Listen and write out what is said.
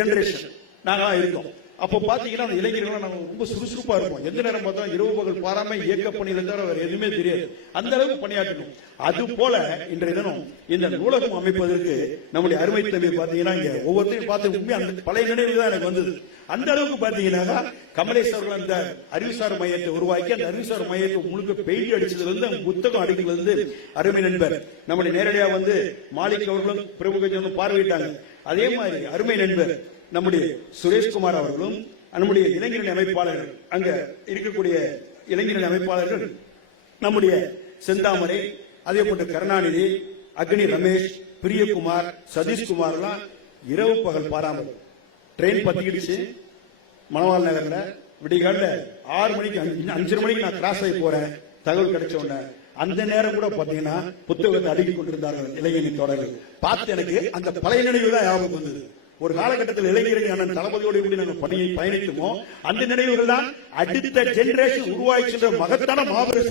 Generation நாங்க இருந்தோம். அப்போ பாத்தீங்கன்னா அந்த இளைஞர்கள் நாங்க ரொம்ப சுறுசுறுப்பா இருப்போம். எந்த நேரம் பார்த்தா இரவு பகல் பாராம இயக்க பணியில தவிர வேற எதுவுமே தெரியாது. அந்த அளவுக்கு பணியாற்றணும். அது போல இன்றைய தினம் இந்த நூலகம் அமைப்பதற்கு நம்முடைய அருமை தம்பி பாத்தீங்கன்னா இங்க ஒவ்வொருத்தையும் பார்த்து அந்த பழைய நினைவுகள் தான் எனக்கு வந்தது. அந்த அளவுக்கு பாத்தீங்கன்னா கமலேஷ் அவர்கள் அந்த அறிவுசார் மையத்தை உருவாக்கி அந்த அறிவுசார் மையத்தை முழுக்க பெயிண்ட் அடிச்சதுல இருந்து அந்த புத்தகம் அடிக்கிறதுல இருந்து அருமை நண்பர் நம்முடைய நேரடியா வந்து மாலிக் அவர்களும் பிரமுக பார்வையிட்டாங்க. அதே மாதிரி அருமை நண்பர் நம்முடைய சுரேஷ்குமார் அவர்களும் நம்முடைய இளைஞரணி அமைப்பாளர்கள் அங்க இருக்கக்கூடிய இளைஞரணி அமைப்பாளர்கள் நம்முடைய செந்தாமரை, அதே போன்ற கருணாநிதி, அக்னி ரமேஷ், பிரியகுமார், சதீஷ்குமார் எல்லாம் இரவு பகல் பாராமல் ட்ரெயின் பத்திக்கிடுச்சு மணவாள் நகர்ல விடிகால 6 மணிக்கு 5:30 மணிக்கு நான் கிராஸ் ஆகி போறேன். தகவல் கிடைச்ச உடனே அந்த நேரம் கூட பாத்தீங்கன்னா புத்தகத்தை அடுக்கிக் கொண்டிருந்தார்கள் இளைஞரணி தோழர்கள். பார்த்து எனக்கு அந்த பழைய நினைவு தான் ஞாபகம் வந்தது. ஒரு காலகட்டத்தில் இளைஞரணி அண்ணன் தளபதியோடு எப்படி நாங்கள் பயணித்தோமோ அந்த நினைவுகள் தான் அடுத்த ஜெனரேஷன் உருவாக்கின்ற மகத்தான மாபெரும்